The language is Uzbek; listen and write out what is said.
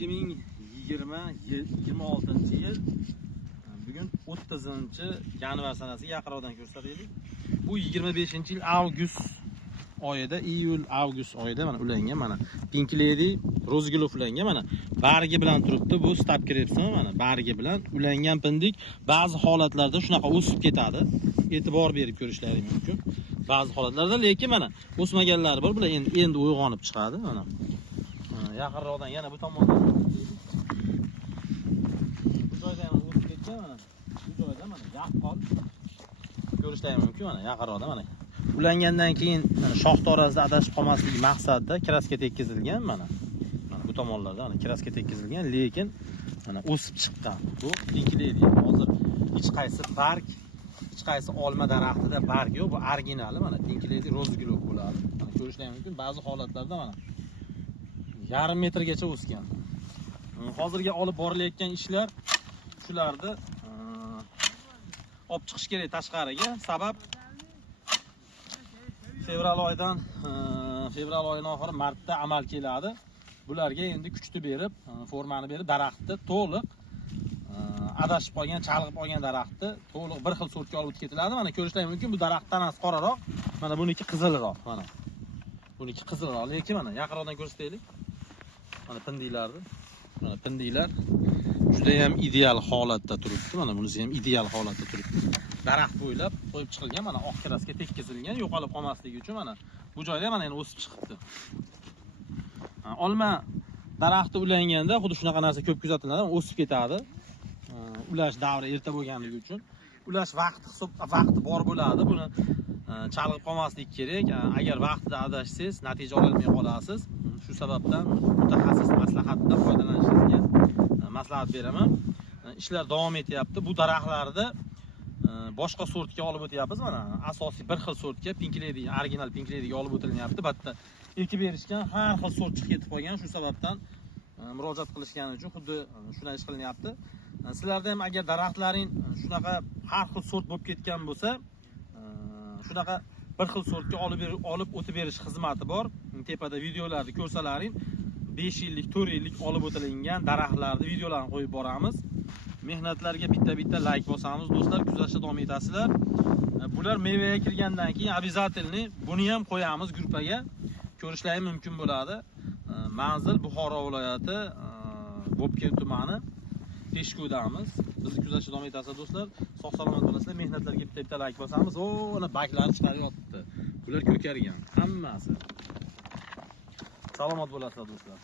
2026-yil bugun 30-yanvar sanasiga yaqinroqdan ko'rsataylik. Bu 25-yil avgust oyida, iyul-avgust oyida mana ulangan, mana Pink Lady Rozgulov ulangan, mana bargi bilan turibdi. Bu Stab Crepson mana bargi bilan ulangan pindik. Ba'zi holatlarda shunaqa o'sib ketadi. E'tibor berib ko'rishlaringiz mumkin. Ba'zi holatlarda, lekin mana o'smaganlari bor, bular endi uyg'onib chiqadi. Mana yaqinroqdan yana bu tomondan bu joyda ham o'sib ketgan, mana bu joyda mana yaqqol ko'rishlaringiz mumkin. Mana yaqinroqda mana ulangandan keyin shoxta orasida adashib qolmasligi maqsadida kraska tekkizilgan. Mana bu tomonlarda mana kraska tekkizilgan, lekin mana o'sib chiqqan. Bu Pink Lady. Hozir hech qaysi barg, hech qaysi olma daraxtida barg yo'q. Bu originali mana Pink Lady Rozgulov bo'ladi. Mana ko'rishlaringiz mumkin. Ba'zi holatlarda mana yarim metrgacha o'sgan. Hozirga olib borilayotgan ishlar shularni olib chiqish kerak tashqariga. Sabab fevral oyidan fevral oyining oxiri martda amal keladi. Bularga endi kuchni berib, formani berib, daraxtni to'liq adashib qolgan, chalg'ib qolgan daraxtni to'liq bir xil sortga olib ketiladi. Mana ko'rishlaringiz mumkin, bu daraxtdan az qoraroq, mana buniki qizilroq, mana. Buniki qizilroq, lekin mana yaqinroqdan ko'rsataylik. Mana pindiklarni. Mana pindiklar juda ham ideal holatda turibdi. Mana bunisi ham ideal holatda turibdi. Daraxt bo'ylab qo'yib chiqilgan, mana oq kraska tekkizilgan, yo'qolib qolmasligi uchun mana bu joyda mana endi o'sib chiqibdi. Olma daraxti ulanganda xuddi shunaqa narsa ko'p kuzatiladi, o'sib ketadi. Ulash davri erta bo'lganligi uchun ulash vaqti bor bo'ladi. Buni chalg'ib qolmaslik kerak. Agar vaqtida adashsangiz, natija ololmay qolasiz. Shu sababdan mutaxassis maslahatidan foydalanishingizga maslahat beraman. Ishlar davom etyapti. Bu daraxtlarda boshqa sortga olib o'tyapmiz. Mana asosiy bir xil sortga Pink Lady, original Pink Ladyga olib o'tilyapti. Bitta ekib berishgan har xil sort chiqib ketib qolgan. Shu sababdan murojaat qilishgani uchun xuddi shunday ish qilinyapti. Sizlarda ham agar daraxtlaring shunaqa har xil sort bo'lib ketgan bo'lsa, shunaqa bir xil sortga olib o'tib berish xizmati bor. Tepada videolarni ko'rsalaring, 5 yillik, 4 yillik olib o'tilingan daraxtlarni videolarini qo'yib boramiz. Mehnatlarga bitta like bosamiz, do'stlar, kuzatishda davom etasizlar. Bular mevaga kirgandan keyin обязательно buni ham qo'yamiz gruppaga. Ko'rishlaringiz mumkin bo'ladi. Manzil Buxoro viloyati, Bo'bke tumani, Peshkodamiz. Bizni kuzatishda davom etasizlar, do'stlar. Sog' salomat bo'lasizlar. Mehnatlarga bitta like bosamiz. Ona baklari chiqarib yotibdi. Bular ko'kargan hammasi. Salomat bo'lasizlar, do'stlar.